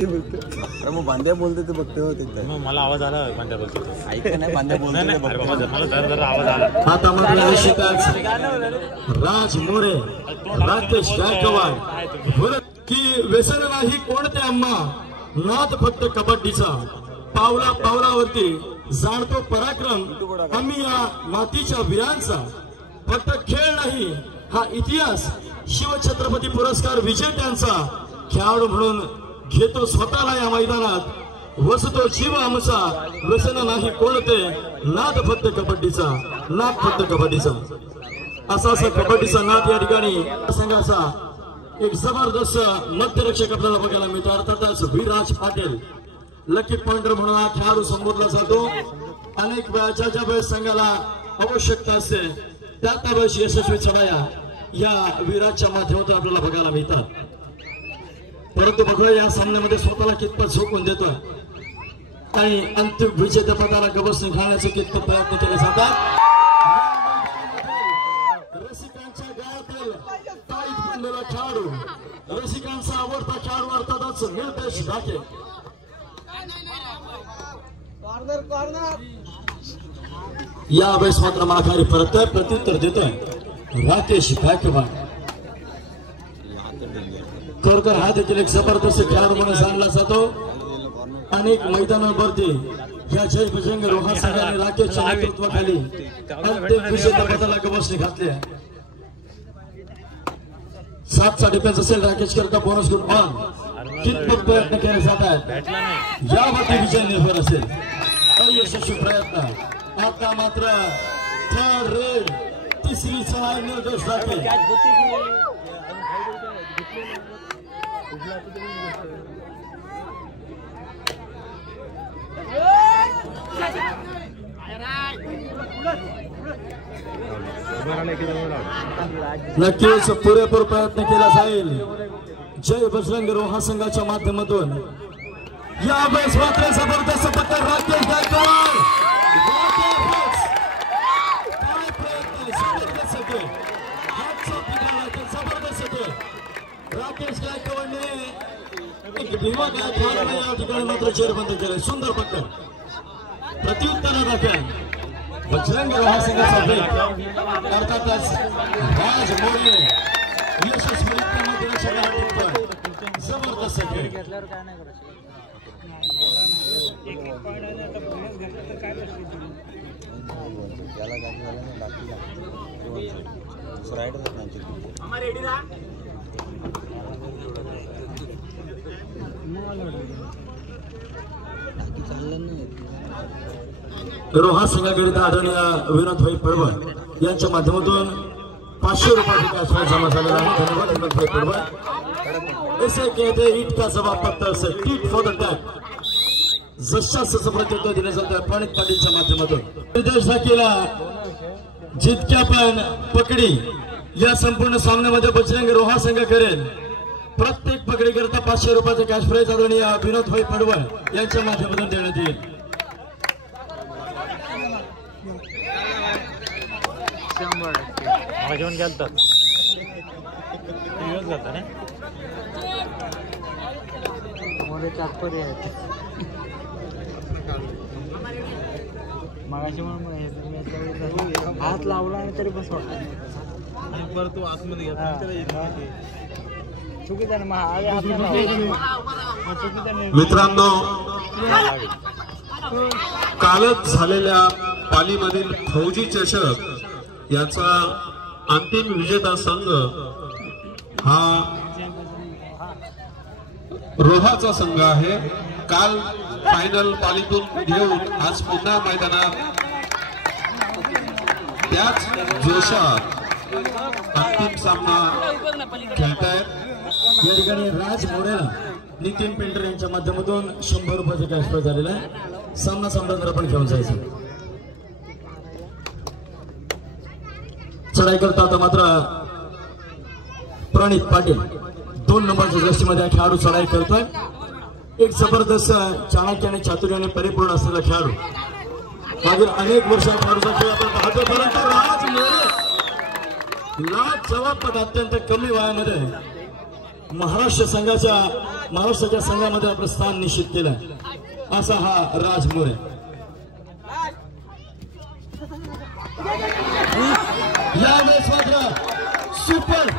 मग बांध्या बोलते ते बघते होते मग मला आवाज आला बांध्या बोलते ऐक नाही बांध्या बोलते मला जरा आवाज आला आता मात्र निश्चितच राज मोरे राकेश गायकवाड की व्यसन नाही कोणते अम्मा नाद फक्त कबड्डीचा पावला पावलावरती जाणतो पराक्रम आम्ही या मातीच्या वीरांचा फक्त खेळ नाही हा इतिहास शिवछत्रपती पुरस्कार विजेत्यांचा खेळाडू म्हणून घेतो स्वतःला या मैदानात वसतो जीव आमचा व्यसन नाही कोणते नाद फक्त कबड्डीचा नाद फक्त कबड्डीचा असा कबड्डीचा नाद या ठिकाणी संघाचा एक जबरदस्त मध्यरक्षक आपल्याला बघायला मिळतो अर्थातच विराज पाटील लकी पॉइंटर म्हणून हा खेळाडू संबोधला जातो अनेक वेळा ज्या वेळेस संघाला आवश्यकता असते त्या वेळेस यशस्वी चढाया या विराजच्या माध्यमातून आपल्याला बघायला मिळतात परंतु बघूया या सामन्यामध्ये स्वतःला कितपत झोकून देतोय आणि अंतिम विजेतेपदाला गवसणी घालण्याचे कितपत प्रयत्न केले जातात रसिकांच्या गळ्यातील ताईत बनलेला खेळाडू रसिकांचा आवडता खेळाडू अर्थातच निर्देश राखे या वेळेस मात्र माघारी परतोय प्रत्युत्तर देतोय राकेश गायकवाड खरोखर हा देखील एक जबरदस्त खेळाडू म्हणून जाणला जातो अनेक मैदानावरती या जय बजरंग रोहा संघाने राकेशच्या नेतृत्वाखाली अंतिम विजेतेपदाला गवसणी घातली 7चा डिफेन्स असेल राकेश करता बोनस गुड ऑन कितपत प्रयत्न केले जात आहेत यावरती विजय निर्भर असेल अयशस्वी प्रयत्न आता मात्र थर्ड रेड तिसरी चढाई निर्देश राखे नक्कीच पुरेपूर प्रयत्न केला जाईल जय बजरंग रोहा संघाच्या माध्यमातून यावेळेस मात्र जबरदस्त पट्टा राकेश गायकवाड काय प्रयत्न जबरदस्त राकेश गायकवाडने एक भीमा खेळाडूला या ठिकाणी मात्र चेरबंद केले सुंदर पट्टा प्रत्युत्तर राखेल बजरंग रोहा संघाचा ब्रेक अर्थातच राज मोरे यशस्वीरित्या जबरदस्त खेळ रोहा संघाकरिता आदरणीय विनोदभाई पडवळ यांच्या माध्यमातून 500 रुपयाची कॅश प्राइज जमा झालेला आहे धन्यवाद विनोदभाई पडवळ ऐसे कहते ईट का जवाब पत्थर से टीट फॉर द टॅग जशाचं प्रत्युत्तर दिलं जातं प्रणित पाटीलच्या माध्यमातून निर्देश राखेला जितक्या पण पकडी या संपूर्ण सामन्यामध्ये बजरंग रोहा संघ करेल प्रत्येक पकडी करता 500 रुपयाचा कॅश प्राइज आदरणीय विनोदभाई पडवळ यांच्या माध्यमातून देण्यात येईल घेऊन गेलतात मगाशी हात लावला आणि तरी बस वाटत आतमध्ये चुकीचा मित्रांनो कालच झालेल्या पालीमधील फौजी चषक याचा अंतिम विजेता संघ हा रोहाचा संघ आहे काल फायनल पालीतून घेऊन आज पुन्हा मैदानात त्याच जोशात अंतिम सामना खेळतायत या ठिकाणी राज मोरेला नितीन पेंटर यांच्या माध्यमातून 100 रुपयाचा कॅश प्राइज झालेला आहे सामना संबंध आपण घेऊन जायचं चढाई करता आता मात्र प्रणित पाटील 2 नंबरच्या दृष्टीमध्ये खेळाडू चढाई करतोय एक जबरदस्त चाणक्य आणि चातुर्याने परिपूर्ण असलेला खेळाडू मागील अनेक वर्ष खेळाडूचा खेळ आपण पाहतो परंतु राज मोरे लाजवाब अत्यंत कमी वयामध्ये महाराष्ट्र संघाच्या महाराष्ट्राच्या संघामध्ये आपलं स्थान निश्चित केलं असा हा राज मोरे. यावेळेस मात्र सुपर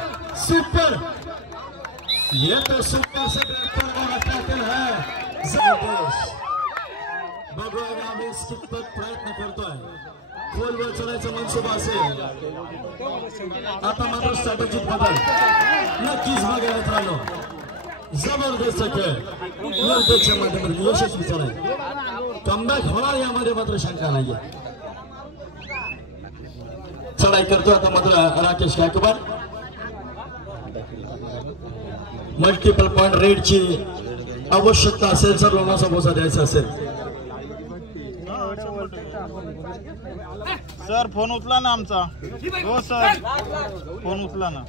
सुपर ये तो सुपर से बेहतर है जबरदस्त. बघूया यावेळेस कितपत प्रयत्न करतोय, खोलवर चढायचा मनसुबा असेल. आता मात्र स्ट्रॅटेजिक बदल नक्कीच बघायला मित्रांनो. जबरदस्त खेळ निर्देशच्या माध्यमातून यशस्वी चढाई, कमबॅक होणार यामध्ये मात्र शंका नाहीये. चढाई करतो आता मात्र राकेश गायकवाड. मल्टिपल पॉइंट रेडची आवश्यकता असेल जर लोणाचा बोजा द्यायचा असेल. सर फोन उचला ना आमचा. हो सर फोन उचला ना.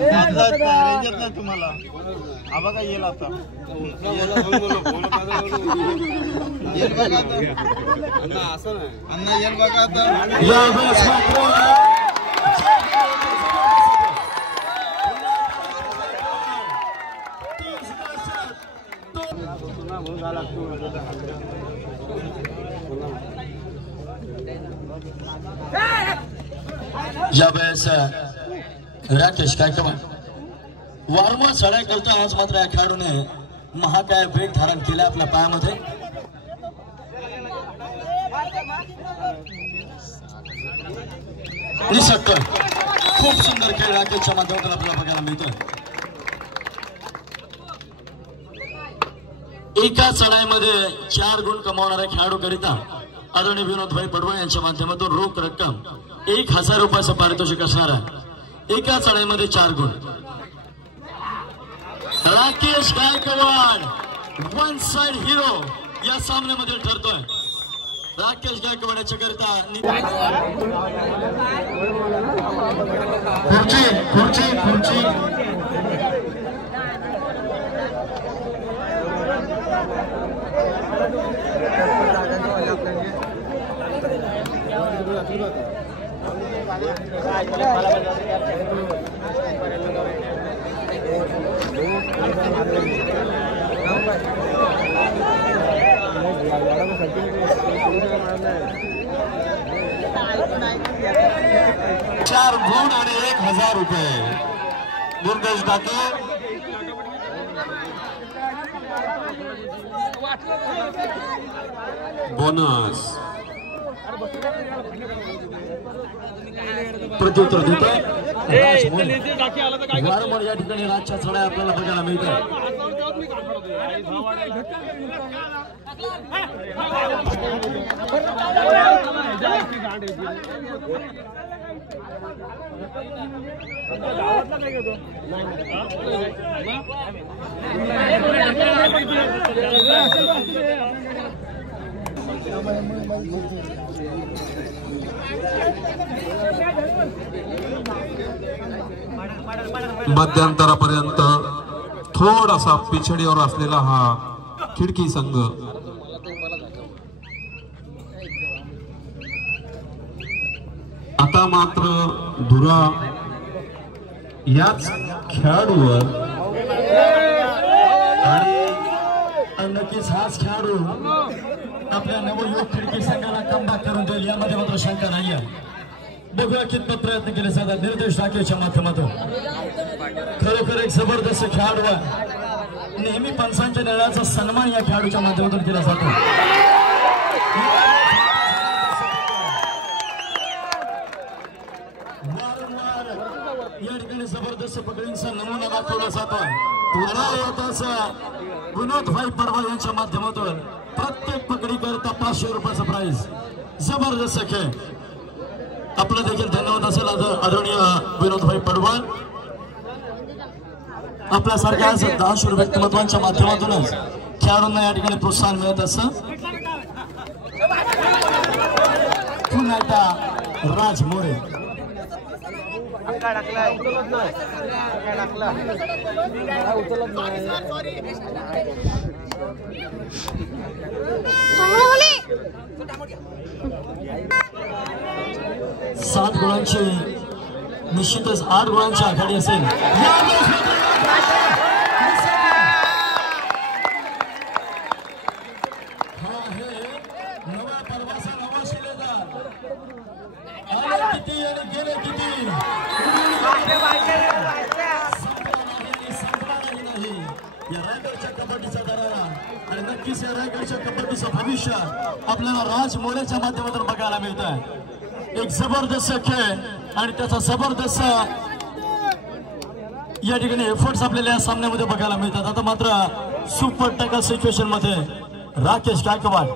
रेंज नाही तुम्हाला. हा बघा येईल आता. येईल बघा आता अण्णा, येईल बघा आता. यावेळेस राकेश गायकवाड वारंवार चढाई करतो. आज मात्र या खेळाडूने महाकाय वेग धारण केला आपल्या पायामध्ये. निसटतोय. खूप सुंदर खेळ राकेशच्या माध्यमातून आपल्याला बघायला मिळतोय. एका चढाईमध्ये 4 गुण कमावणाऱ्या खेळाडूकरिता आदरणीय विनोदभाई पडवळ यांच्या माध्यमातून रोख रक्कम 1000 रुपयाचं पारितोषिक असणार आहे. एका चढाईमध्ये 4 गुण. Rakesh Gaikwad one side hero या सामन्यामध्ये ठरतोय. राकेश गायकवाड याच्या करता खुर्ची चार गुण आणि 1000 रुपये. दुर्गेश डाके बोनस प्रत्युत्तर देत वारंवार या ठिकाणी राजच्या चढाई आपल्याला बघायला मिळतात. मध्यंतरापर्यंत थोडासा पिछडीवर असलेला हा खिडकी संघ आता मात्र धुरा याच खेळाडूवर आणि नक्कीच हाच खेळाडू आपल्या नवयुवक खिडकी संघाला कमबॅक करून देईल यामध्ये मात्र शंका नाही आहे. बघूया कितपत प्रयत्न केले जातात निर्देश राकेशच्या माध्यमातून. खरोखर एक जबरदस्त खेळाडू आहे. नेहमी पंचांच्या निर्णयाचा सन्मान या खेळाडूच्या माध्यमातून केला जातो. वारंवार या ठिकाणी जबरदस्त पकडींचा नमुना दाखवला जातो. विनोदभाई पडवळ यांच्या माध्यमातून प्रत्येक पकडी करता 500 रुपयाचा प्राइज. जबरदस्त खेळ. आपलं देखील धन्यवाद असेल आदरणीय विनोदभाई पडवळ. आपल्यासारख्या 10 व्यक्तिमत्वांच्या माध्यमातूनच खेळाडूंना या ठिकाणी प्रोत्साहन मिळत असतं. पुन्हा एकदा राज मोरे सात गुणांची निश्चितच 8 गुणांची आघाडी असेल. किती आणि गेले किती या रायगडच्या कबड्डीचा दरारा आणि नक्कीच या रायगडच्या कबड्डीचं भविष्य आपल्याला राज मोरेच्या माध्यमातून बघायला मिळत आहे. एक जबरदस्त खेळ आणि त्याचा जबरदस्त या ठिकाणी एफर्ट्स आपल्याला या सामन्यामध्ये बघायला मिळतात. आता मात्र सुपर टॅकल सिच्युएशन मध्ये राकेश गायकवाड,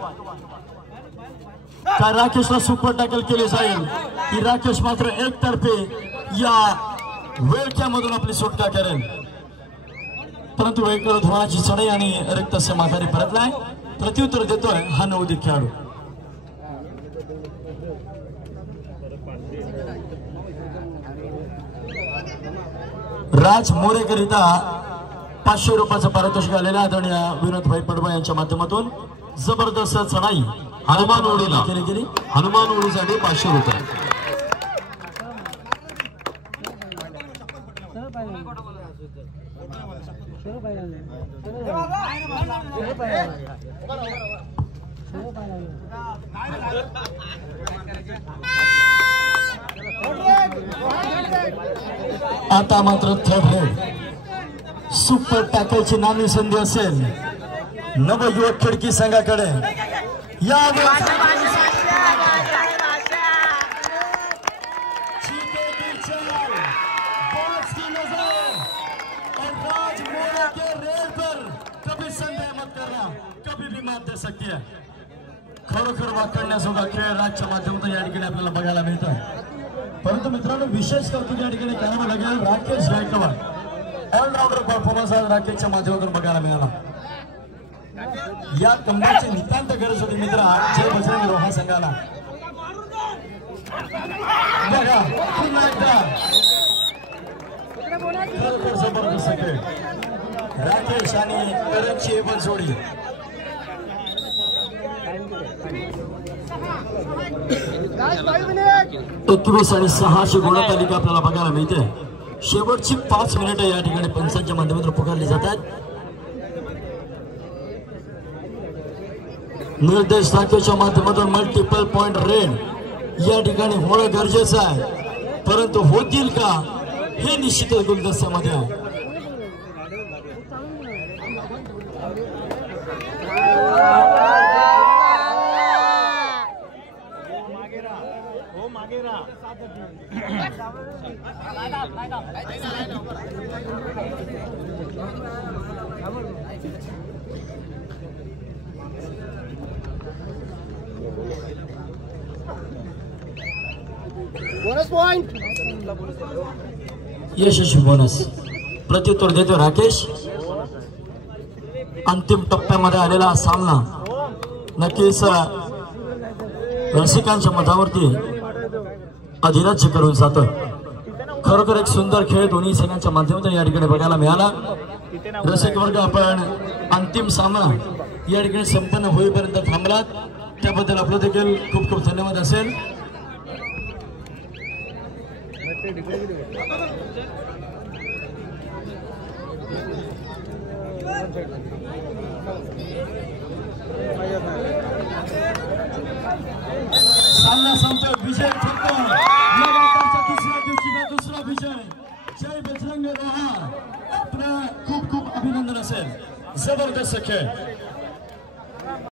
काय राकेशला सुपर टॅकल केले जाईल की राकेश मात्र एकतर्फे या वेळक्यामधून आपली सुटका करेल, परंतु वेळेकडे धोरणाची चढाई आणि रिक्त माघारी परतलाय. प्रत्युत्तर देतोय हा नवोदित खेळाडू. राज मोरेकरिता 500 रुपयाचं पारितोषिक आलेलं आदरणीय विनोदभाई पडवा यांच्या माध्यमातून जबरदस्त चढाई हनुमान ओढीला केली गेली. हनुमान ओढीसाठी 500 रुपये. आता मात्र थर्ड हेड सुपर टॅकलची नामी संधी असेल नवयुवक खिडकी संघाकडे. या कभी संदेह मत करना, कभी भी मात दे सकती है. खरोखर वाकडण्यासोबत खेळ राजच्या माध्यमातून या ठिकाणी आपल्याला बघायला मिळतं. परंतु मित्रांनो विशेष कौतुक या ठिकाणी करावं लागेल राकेश गायकवाड ऑलराऊंडर परफॉर्मन्स आज राकेशच्या माध्यमातून बघायला मिळाला. या कंबाची नितांत गरज होती मित्रा जय बजरंग रोहा संघाला. बघा पुन्हा एकदा खरोखर जबरदस्त खेळ राकेश आणि करणची एवढ जोडी. एकवीस आणि 6 गुणतालिका आपल्याला बघायला मिळते. शेवटची 5 मिनिटं या ठिकाणी पंचांच्या माध्यमातून पुकारली जातात. निर्देश राकेशच्या माध्यमातून मल्टिपल पॉइंट रेड या ठिकाणी होणं गरजेचं आहे, परंतु होतील का हे निश्चितच गुलदस्त्यामध्ये आहे. बोनस पॉइंट यशस्वी बोनस. प्रत्युत्तर देतो राकेश. अंतिम टप्प्यामध्ये आलेला सामना नक्कीच रसिकांच्या मतावरती अधिराज्य करून जातोय. खरोखर एक सुंदर खेळ दोन्ही संघांच्या माध्यमातून या ठिकाणी बघायला मिळाला. रसिक वर्ग आपण अंतिम सामना या ठिकाणी संपन्न होईपर्यंत थांबलात त्याबद्दल आपलं देखील खूप खूप धन्यवाद असेल. सामना संपतो. विजय ठरतो. तिसऱ्या दिवशीचा दुसरा विजय. जय बजरंग रोहा. आपलं खूप खूप अभिनंदन असेल. जबरदस्त खेळ.